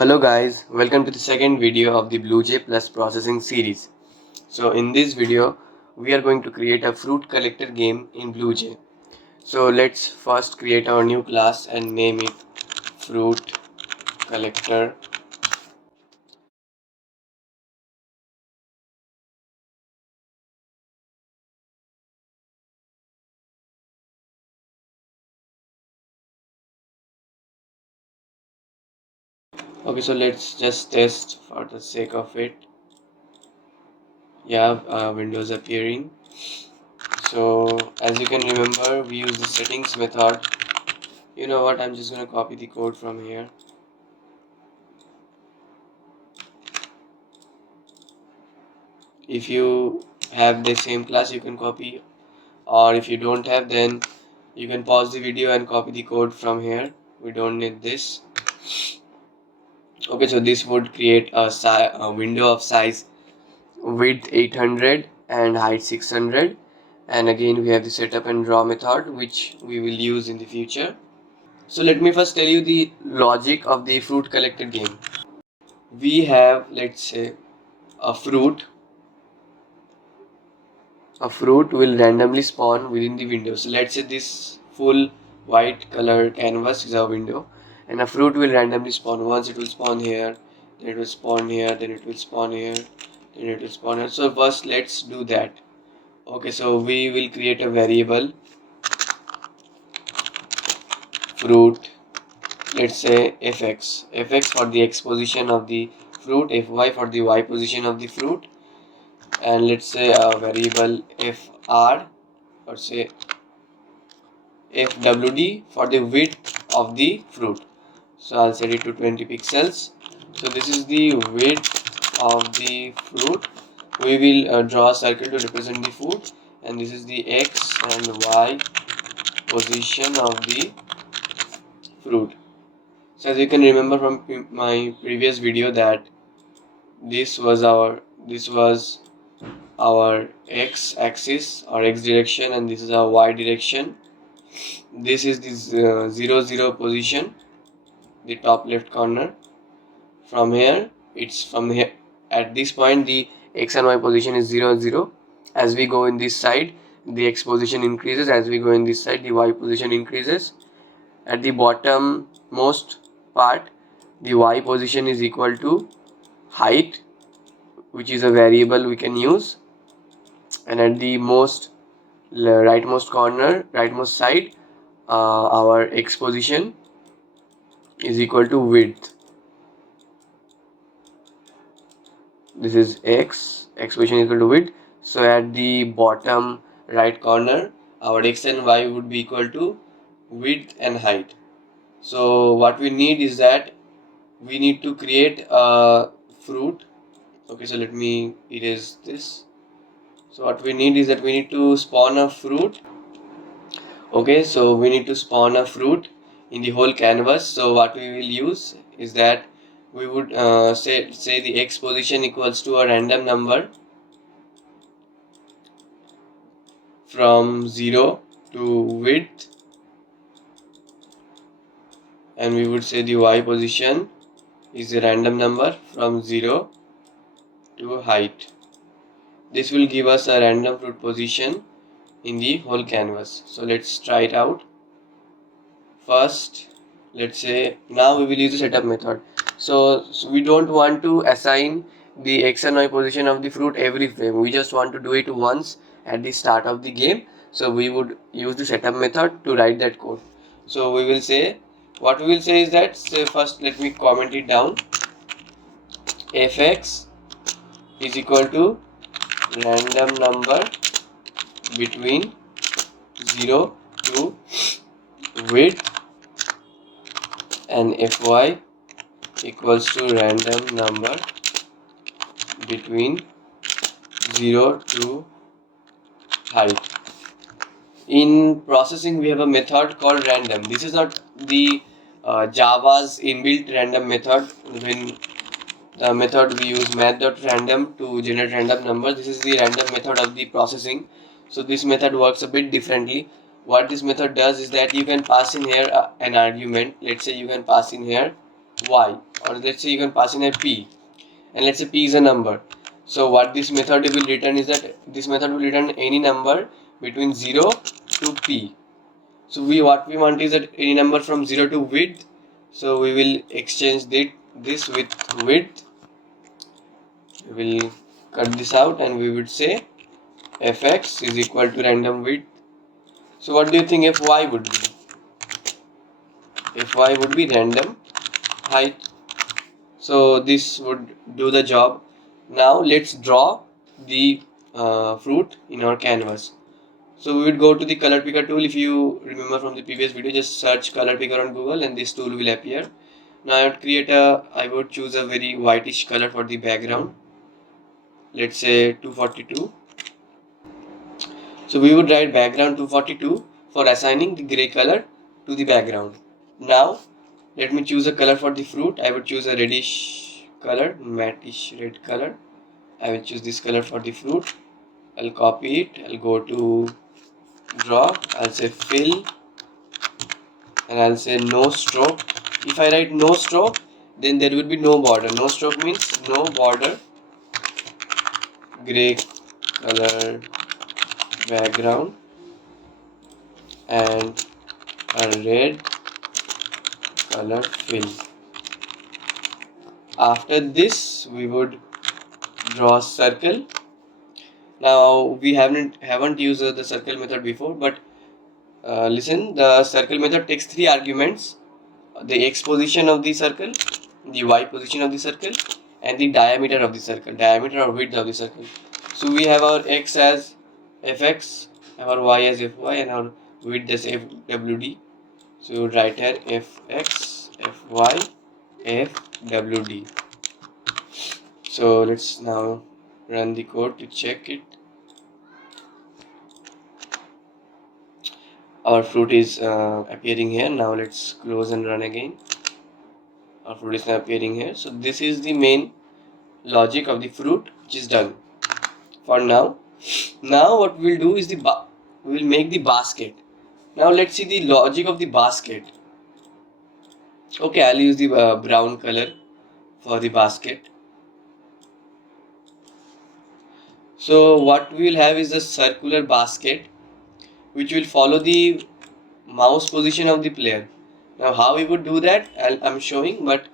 Hello guys, welcome to the second video of the BlueJ plus processing series. So in this video, we are going to create a fruit collector game in BlueJ. So let's first create our new class and name it fruit collector. Okay, so let's just test for the sake of it. Yeah, windows appearing. So as you can remember, we use the settings method. You know what, I'm just going to copy the code from here. If you have the same class, you can copy, or if you don't have, then you can pause the video and copy the code from here. We don't need this. Okay, so this would create a window of size width 800 and height 600, and again we have the setup and draw method which we will use in the future. So let me first tell you the logic of the fruit collector game. We have, let's say, a fruit will randomly spawn within the window. So let's say this full white color canvas is our window, and a fruit will randomly spawn. Once it will spawn here, then it will spawn here, then it will spawn here, then it will spawn here. So first let's do that. Okay, so we will create a variable fruit, let's say fx for the x position of the fruit, fy for the y position of the fruit, and let's say a variable fr, or say fwd for the width of the fruit. So I'll set it to 20 pixels. So this is the width of the fruit. We will draw a circle to represent the fruit, and this is the x and y position of the fruit. So as you can remember from my previous video that this was our x axis or x direction, and this is our y direction. This is this 0 0 position, the top left corner. From here, it's from here at this point the x and y position is 0 0. As we go in this side, the x position increases. As we go in this side, the y position increases. At the bottom most part, the y position is equal to height, which is a variable we can use, and at the rightmost side, our x position is equal to width. This is x position is equal to width. So at the bottom right corner, our x and y would be equal to width and height. So what we need is that we need to create a fruit. Okay, so let me erase this. So what we need is that we need to spawn a fruit. Okay, so we need to spawn a fruit in the whole canvas. So what we will use is that we would say the x position equals to a random number from 0 to width, and we would say the y position is a random number from 0 to height. This will give us a random fruit position in the whole canvas. So let's try it out. First, let's say now we will use the setup method. So we don't want to assign the x and y position of the fruit every frame. We just want to do it once at the start of the game. So we would use the setup method to write that code. So we will say, what we will say is that, say first let me comment it down. Fx is equal to random number between 0 to width, and fy equals to random number between 0 to height. In processing, we have a method called random. This is not the Java's inbuilt random method. When the method we use math.random to generate random numbers, this is the random method of the processing. So this method works a bit differently. What this method does is that you can pass in here an argument. Let's say you can pass in here y, or let's say you can pass in a p, and let's say p is a number. So what this method will return is that this method will return any number between 0 to p. So what we want is that any number from 0 to width. So we will exchange this with width. We will cut this out and we would say fx is equal to random width. So what do you think fy would be? Fy would be random height. So this would do the job. Now let's draw the fruit in our canvas. So we would go to the color picker tool. If you remember from the previous video, just search color picker on Google and this tool will appear. Now I would choose a very whitish color for the background. Let's say 242. So we would write background 242 for assigning the gray color to the background. Now let me choose a color for the fruit. I would choose a reddish color, mattish red color. I will choose this color for the fruit. I'll copy it. I'll go to draw. I'll say fill and I'll say no stroke. If I write no stroke, then there will be no border. No stroke means no border. Gray color background and a red color fill. After this, we would draw a circle. Now we haven't used the circle method before, but listen, the circle method takes 3 arguments: the x position of the circle, the y position of the circle, and the diameter of the circle, diameter or width of the circle. So we have our x as fx, our y as fy, and our width as fwd. So we would write here fx, fy, fwd. So let's now run the code to check it. Our fruit is appearing here. Now let's close and run again. Our fruit is now appearing here. So this is the main logic of the fruit, which is done for now. Now what we'll do is we will make the basket. Now let's see the logic of the basket. Okay, I'll use the brown color for the basket. So what we will have is a circular basket which will follow the mouse position of the player. Now how we would do that, I'm showing, but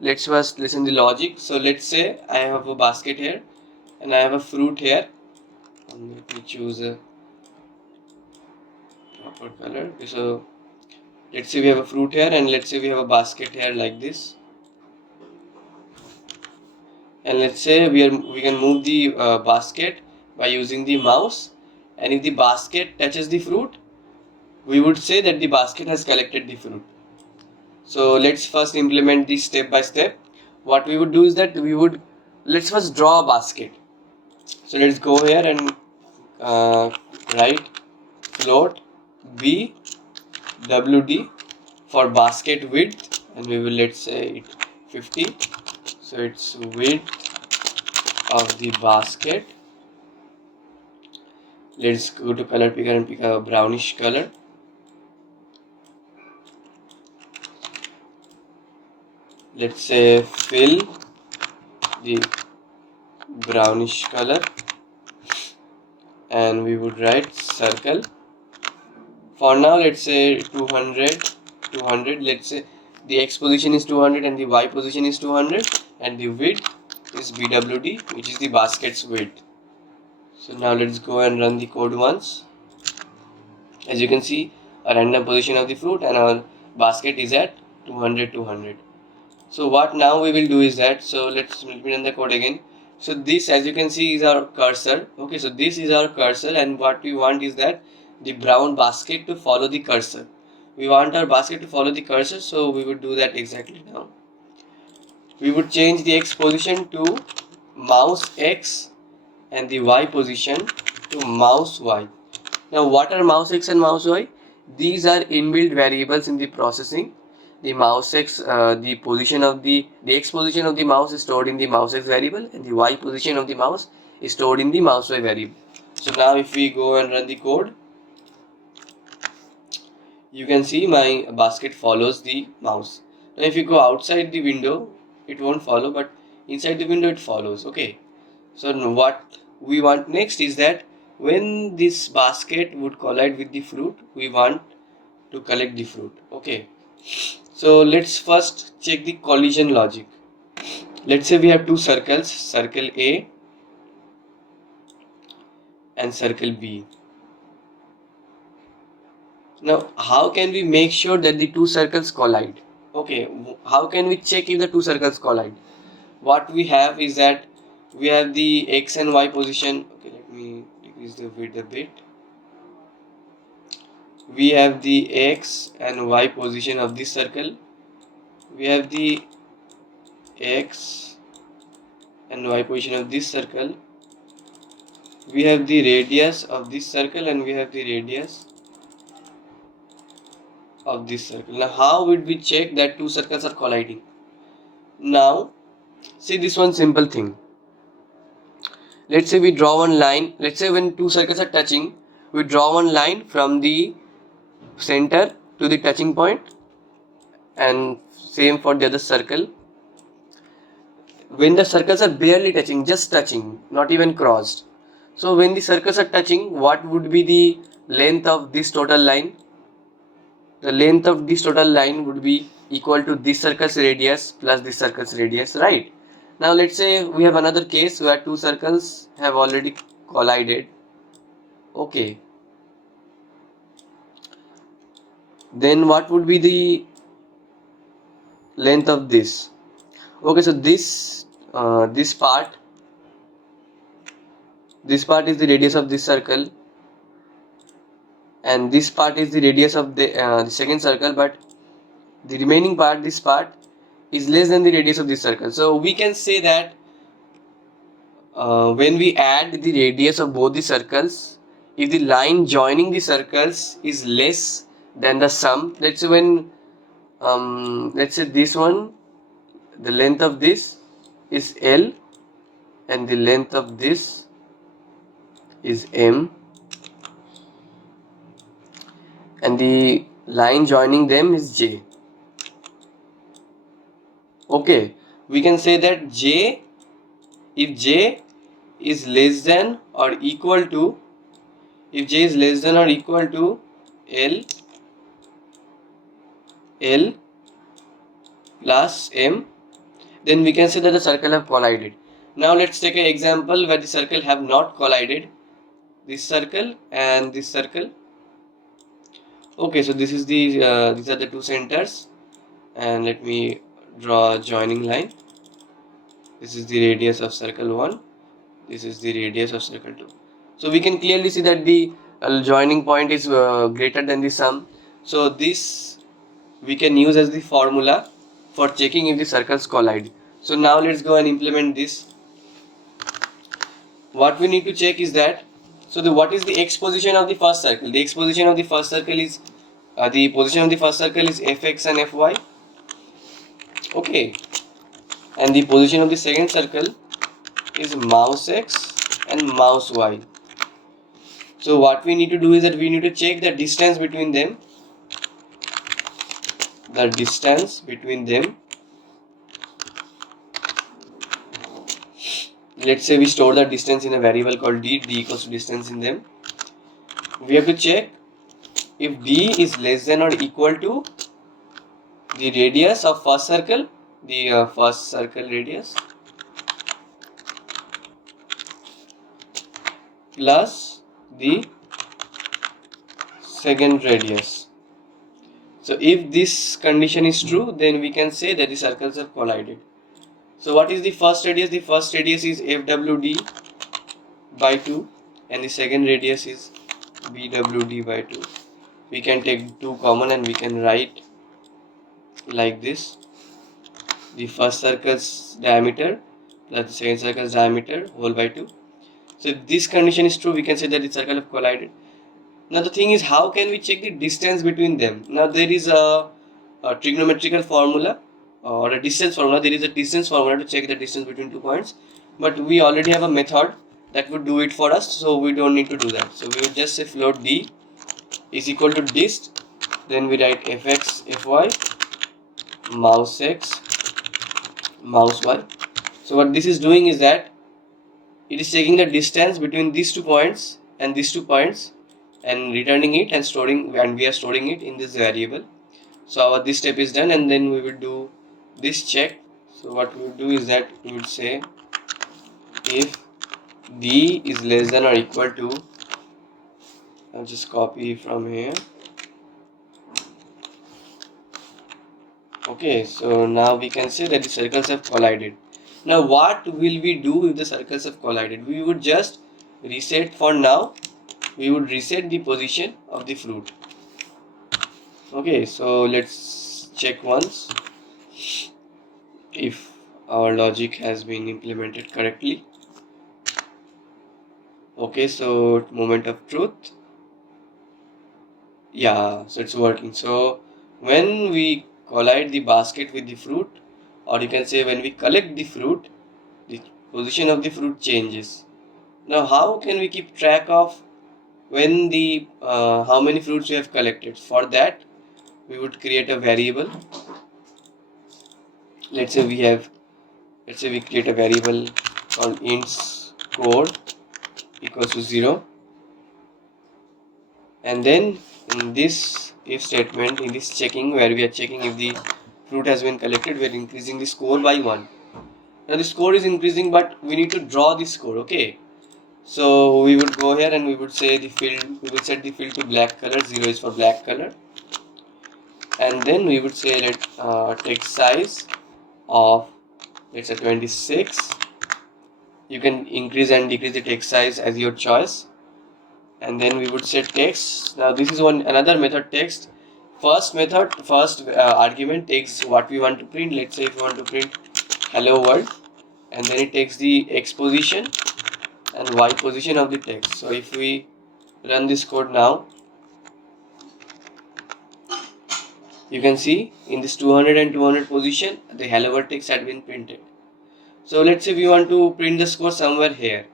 let's first listen the logic. So let's say I have a basket here and I have a fruit here. Let me choose a proper color. So let's say we have a fruit here and let's say we have a basket here like this. And let's say we can move the basket by using the mouse, and if the basket touches the fruit, we would say that the basket has collected the fruit. So let's first implement this step by step. What we would do is that let's first draw a basket. So let's go here and write float b wd for basket width, and we will let's say it 50. So it's width of the basket. Let's go to color picker and pick a brownish color. Let's say fill the brownish color and we would write circle. For now let's say 200. Let's say the x position is 200 and the y position is 200 and the width is bwd, which is the basket's width. So now let's go and run the code once. As you can see, a random position of the fruit and our basket is at 200. So what now we will do is that, so let me run the code again. So this, as you can see, is our cursor. Okay, so this is our cursor, and what we want is that the brown basket to follow the cursor. We want our basket to follow the cursor, so we would do that exactly now. We would change the x position to mouse x and the y position to mouse y. Now what are mouse x and mouse y? These are inbuilt variables in the processing. The mouse x, the x position of the mouse is stored in the mouse x variable, and the y position of the mouse is stored in the mouse y variable. So now if we go and run the code, you can see my basket follows the mouse. Now if you go outside the window, it won't follow, but inside the window it follows. Okay. So what we want next is that when this basket would collide with the fruit, we want to collect the fruit. Okay. So let's first check the collision logic. Let's say we have two circles, circle A and circle B. Now, how can we make sure that the two circles collide? Okay, how can we check if the two circles collide? What we have is that we have the x and y position. Okay, let me decrease the width a bit. We have the x and y position of this circle. We have the x and y position of this circle. We have the radius of this circle and we have the radius of this circle. Now, how would we check that two circles are colliding? Now, see this one simple thing. Let's say we draw one line. Let's say when two circles are touching, we draw one line from the center to the touching point, and same for the other circle. When the circles are barely touching, just touching, not even crossed. So when the circles are touching, what would be the length of this total line? The length of this total line would be equal to this circle's radius plus this circle's radius, right? Now let's say we have another case where two circles have already collided. Okay. Then what would be the length of this? Okay, so this part is the radius of this circle, and this part is the radius of the second circle, but the remaining part, this part, is less than the radius of this circle. So we can say that when we add the radius of both the circles, if the line joining the circles is less than the sum, let's say when let's say this one, the length of this is L and the length of this is M, and the line joining them is J. Okay, we can say that if J is less than or equal to, if J is less than or equal to L plus M, then we can say that the circle have collided. Now let's take an example where the circle have not collided, this circle and this circle. Okay, so this is the these are the two centers, and let me draw a joining line. This is the radius of circle 1, this is the radius of circle 2. So we can clearly see that the joining point is greater than the sum. So this we can use as the formula for checking if the circles collide. So now let's go and implement this. What we need to check is that, so what is the x position of the first circle? The x position of the first circle is the position of the first circle is fx and fy. Okay, and the position of the second circle is mouse x and mouse y. So what we need to do is that we need to check the distance between them. The distance between them. Let's say we store the distance in a variable called d equals to distance in them. We have to check if d is less than or equal to the radius of first circle, the first circle radius, plus the second radius. So if this condition is true, then we can say that the circles have collided. So what is the first radius? The first radius is FWD by 2 and the second radius is BWD by 2. We can take 2 common and we can write like this: the first circle's diameter plus the second circle's diameter whole by 2. So if this condition is true, we can say that the circle have collided. Now the thing is, how can we check the distance between them? Now there is a trigonometrical formula or a distance formula. There is a distance formula to check the distance between 2 points, but we already have a method that would do it for us, so we don't need to do that. So we would just say float d is equal to dist, then we write fx fy mouse x, mouse y. So what this is doing is that it is taking the distance between these 2 points and these 2 points and returning it and storing, and we are storing it in this variable. So our this step is done, and then we will do this check. So what we will do is that we will say if d is less than or equal to, I'll just copy from here. Okay, so now we can say that the circles have collided. Now what will we do if the circles have collided? We would just reset. For now we would reset the position of the fruit. Okay, so let's check once if our logic has been implemented correctly. Okay, so moment of truth. Yeah, so it's working. So when we collide the basket with the fruit, or you can say when we collect the fruit, the position of the fruit changes. Now how can we keep track of when the how many fruits we have collected? For that we would create a variable. Let's say we create a variable called int score equals to 0, and then in this if statement, in this checking where we are checking if the fruit has been collected, we are increasing the score by 1. Now the score is increasing, but we need to draw the score. Okay, so we would go here and we would say the field, we will set the field to black color, 0 is for black color, and then we would say let text size of, let's say 26. You can increase and decrease the text size as your choice. And then we would set text. Now this is another method, text. First argument takes what we want to print. Let's say if we want to print hello world, and then it takes the x position and y position of the text. So if we run this code now, you can see in this 200 and 200 position the hello world text had been printed. So let's say we want to print the score somewhere here.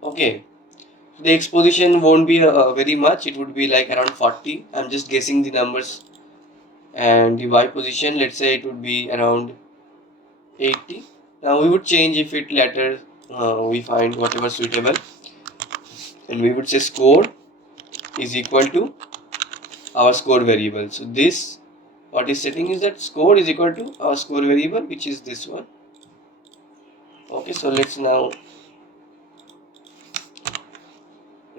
Okay, the x position won't be very much, it would be like around 40. I'm just guessing the numbers. And the y position, let's say it would be around 80. Now we would change if it later we find whatever suitable, and we would say score is equal to our score variable. So this, what is setting is that score is equal to our score variable, which is this one. Okay, so let's now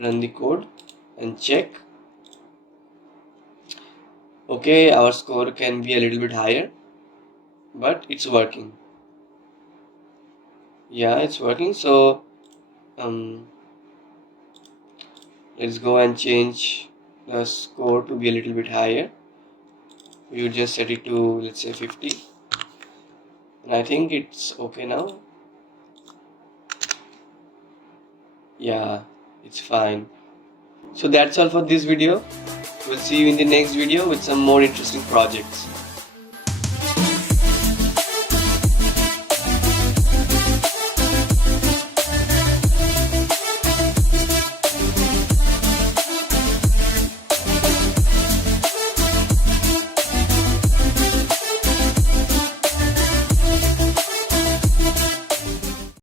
run the code and check. Okay, our score can be a little bit higher, but it's working. Yeah, it's working. So let's go and change the score to be a little bit higher. We would just set it to, let's say 50, and I think it's okay now. Yeah, it's fine. So that's all for this video. We'll see you in the next video with some more interesting projects.